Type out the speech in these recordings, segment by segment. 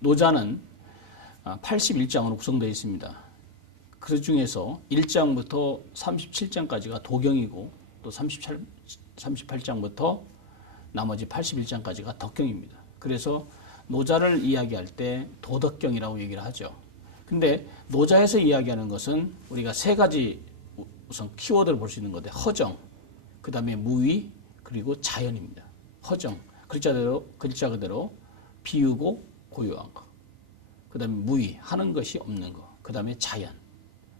노자는 81장으로 구성되어 있습니다. 그 중에서 1장부터 37장까지가 도경이고 또 38장부터 나머지 81장까지가 덕경입니다. 그래서 노자를 이야기할 때 도덕경이라고 얘기를 하죠. 근데 노자에서 이야기하는 것은 우리가 세 가지 우선 키워드를 볼 수 있는 건데 허정, 그 다음에 무위, 그리고 자연입니다. 허정, 글자 그대로 비우고 고요한 거. 그 다음에 무위, 하는 것이 없는 거. 그 다음에 자연.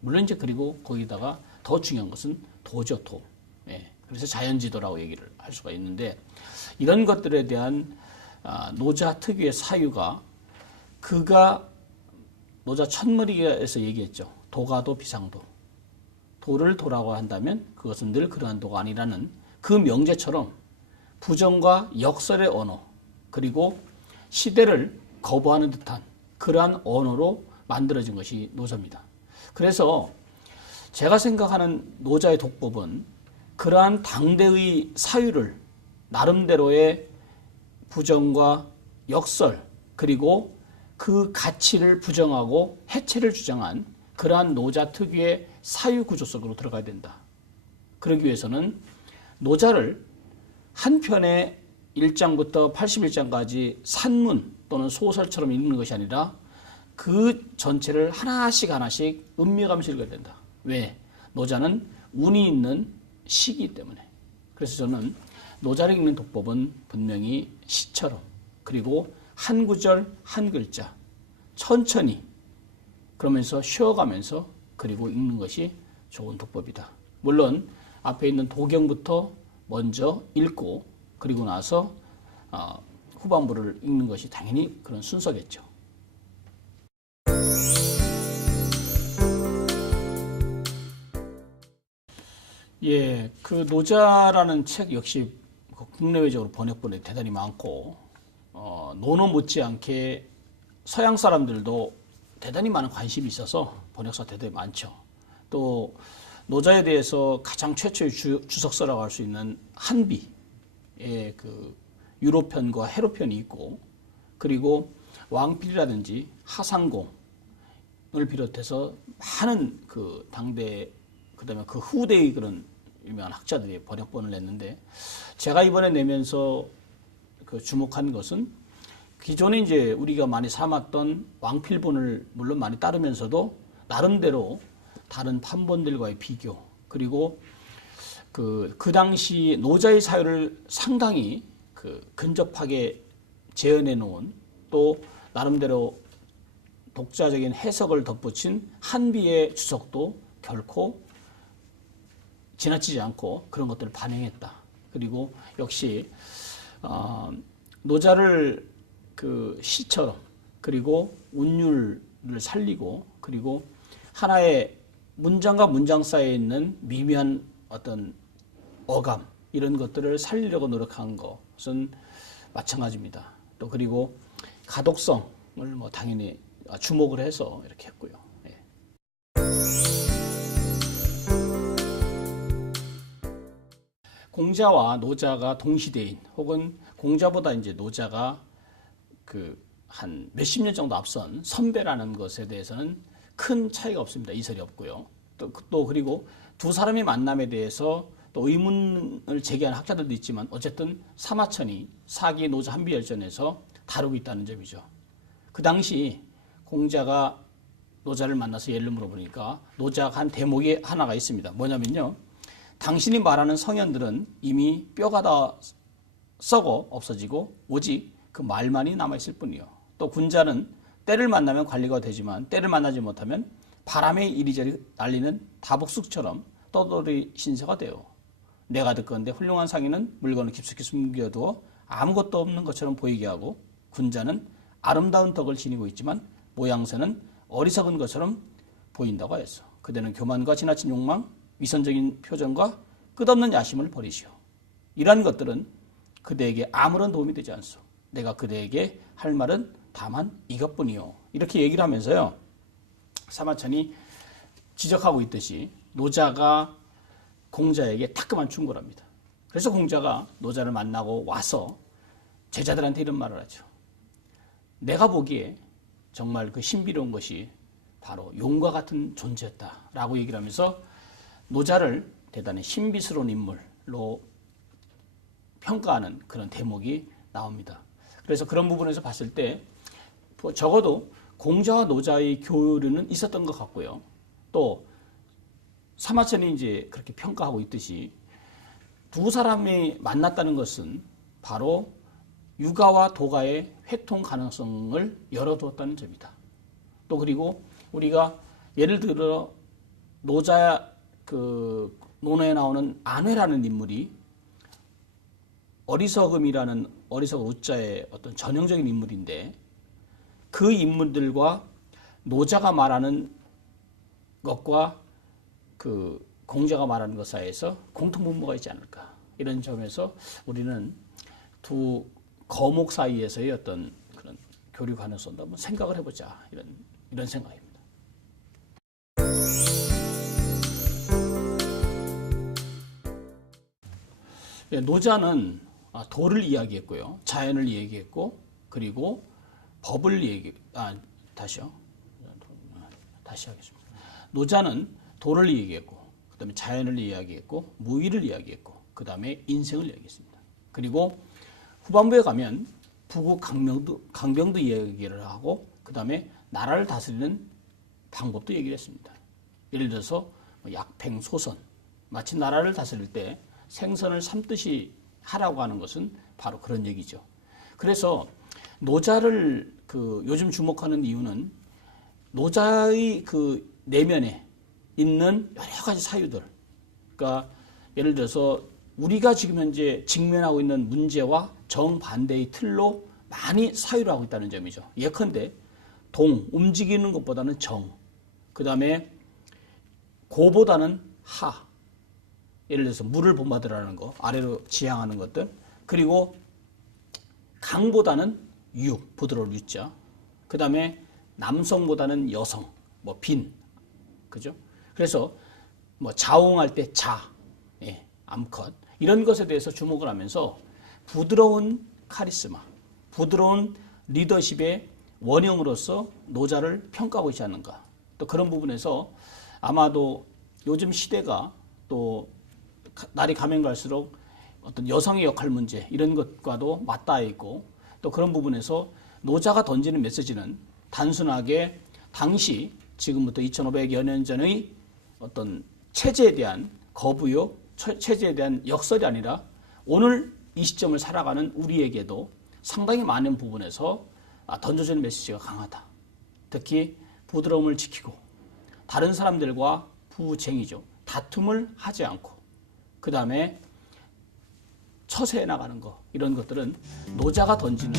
물론 이제 그리고 거기다가 더 중요한 것은 도죠, 도. 예, 그래서 자연지도라고 얘기를 할 수가 있는데 이런 것들에 대한 노자 특유의 사유가 그가 노자 첫머리에서 얘기했죠. 도가도 비상도. 도를 도라고 한다면 그것은 늘 그러한 도가 아니라는 그 명제처럼 부정과 역설의 언어 그리고 시대를 거부하는 듯한 그러한 언어로 만들어진 것이 노자입니다. 그래서 제가 생각하는 노자의 독법은 그러한 당대의 사유를 나름대로의 부정과 역설 그리고 그 가치를 부정하고 해체를 주장한 그러한 노자 특유의 사유 구조 속으로 들어가야 된다. 그러기 위해서는 노자를 한 편의 1장부터 81장까지 산문 또는 소설처럼 읽는 것이 아니라 그 전체를 하나씩 음미하면서 읽어야 된다. 왜? 노자는 운이 있는 시기 때문에. 그래서 저는 노자를 읽는 독법은 분명히 시처럼 그리고 한 구절 한 글자 천천히 그러면서 쉬어가면서 그리고 읽는 것이 좋은 독법이다. 물론 앞에 있는 도경부터 먼저 읽고 그리고 나서 후반부를 읽는 것이 당연히 그런 순서겠죠. 예, 그 노자라는 책 역시 국내외적으로 번역본이 대단히 많고 노노 못지않게 서양 사람들도 대단히 많은 관심이 있어서 번역사 대단히 많죠. 또 노자에 대해서 가장 최초의 주석서라고 할 수 있는 한비의 그 유로편과 해로편이 있고 그리고 왕필이라든지 하상공을 비롯해서 많은 그 당대 그다음에 그 후대의 그런 유명한 학자들이 번역본을 냈는데 제가 이번에 내면서 그 주목한 것은 기존에 이제 우리가 많이 삼았던 왕필본을 물론 많이 따르면서도 나름대로 다른 판본들과의 비교 그리고 그 당시 노자의 사유를 상당히 근접하게 재현해 놓은 또 나름대로 독자적인 해석을 덧붙인 한비의 주석도 결코 지나치지 않고 그런 것들을 반영했다. 그리고 역시 노자를 그 시처럼 그리고 운율을 살리고 그리고 하나의 문장과 문장 사이에 있는 미묘한 어떤 어감 이런 것들을 살리려고 노력한 것은 마찬가지입니다. 또 그리고 가독성을 뭐 당연히 주목을 해서 이렇게 했고요. 예. 공자와 노자가 동시대인 혹은 공자보다 이제 노자가 그 한 몇십 년 정도 앞선 선배라는 것에 대해서는 큰 차이가 없습니다. 이설이 없고요. 또 그리고 두 사람의 만남에 대해서 또 의문을 제기하는 학자들도 있지만 어쨌든 사마천이 사기 노자 한비열전에서 다루고 있다는 점이죠. 그 당시 공자가 노자를 만나서 예를 물어보니까 노자가 한 대목이 하나가 있습니다. 뭐냐면요. 당신이 말하는 성현들은 이미 뼈가 다 썩어 없어지고 오직 그 말만이 남아있을 뿐이요. 또 군자는 때를 만나면 관리가 되지만 때를 만나지 못하면 바람에 이리저리 날리는 다복숙처럼 떠돌이 신세가 되어 내가 듣건대 훌륭한 상인은 물건을 깊숙이 숨겨두어 아무것도 없는 것처럼 보이게 하고 군자는 아름다운 덕을 지니고 있지만 모양새는 어리석은 것처럼 보인다고 하였어. 그대는 교만과 지나친 욕망, 위선적인 표정과 끝없는 야심을 버리시오. 이러한 것들은 그대에게 아무런 도움이 되지 않소. 내가 그대에게 할 말은 다만 이것뿐이요. 이렇게 얘기를 하면서요. 사마천이 지적하고 있듯이 노자가 공자에게 따끔한 충고를 합니다. 그래서 공자가 노자를 만나고 와서 제자들한테 이런 말을 하죠. 내가 보기에 정말 그 신비로운 것이 바로 용과 같은 존재였다라고 얘기를 하면서 노자를 대단히 신비스러운 인물로 평가하는 그런 대목이 나옵니다. 그래서 그런 부분에서 봤을 때 적어도 공자와 노자의 교류는 있었던 것 같고요. 또 사마천이 이제 그렇게 평가하고 있듯이 두 사람이 만났다는 것은 바로 유가와 도가의 회통 가능성을 열어두었다는 점이다. 또 그리고 우리가 예를 들어 노자 그 논어에 나오는 안회라는 인물이 어리석음이라는 어리석은 우자의 어떤 전형적인 인물인데 그 인물들과 노자가 말하는 것과 그 공자가 말하는 것 사이에서 공통분모가 있지 않을까. 이런 점에서 우리는 두 거목 사이에서의 어떤 그런 교류 가능성도 한번 생각을 해보자. 이런 생각입니다. 노자는 도를 이야기했고요. 자연을 이야기했고, 그리고 법을 다시 하겠습니다. 노자는 도를 이야기했고, 그 다음에 자연을 이야기했고, 무의를 이야기했고, 그 다음에 인생을 이야기했습니다. 그리고 후반부에 가면 부국 강병도 이야기를 하고, 그 다음에 나라를 다스리는 방법도 얘기를 했습니다. 예를 들어서 약팽소선, 마치 나라를 다스릴 때 생선을 삶듯이 하라고 하는 것은 바로 그런 얘기죠. 그래서 노자를 요즘 주목하는 이유는 노자의 그 내면에 있는 여러 가지 사유들. 그러니까 예를 들어서 우리가 지금 현재 직면하고 있는 문제와 정반대의 틀로 많이 사유를 하고 있다는 점이죠. 예컨대 동, 움직이는 것보다는 정, 그 다음에 고보다는 하. 예를 들어서 물을 본받으라는 거, 아래로 지향하는 것들. 그리고 강보다는 유, 부드러울 유자. 그 다음에 남성보다는 여성, 빈. 그죠? 그래서 자웅할 때 자, 암컷. 이런 것에 대해서 주목을 하면서 부드러운 카리스마, 부드러운 리더십의 원형으로서 노자를 평가하고 있지 않는가. 또 그런 부분에서 아마도 요즘 시대가 또 날이 가면 갈수록 어떤 여성의 역할 문제 이런 것과도 맞닿아 있고 또 그런 부분에서 노자가 던지는 메시지는 단순하게 당시 지금부터 2500여 년 전의 어떤 체제에 대한 거부요, 체제에 대한 역설이 아니라 오늘 이 시점을 살아가는 우리에게도 상당히 많은 부분에서 던져지는 메시지가 강하다. 특히 부드러움을 지키고 다른 사람들과 부쟁이죠. 다툼을 하지 않고 그 다음에 처세해 나가는 것 이런 것들은 노자가 던지는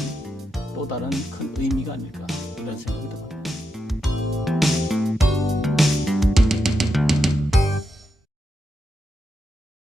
또 다른 큰 의미가 아닐까 이런 생각이 듭니다.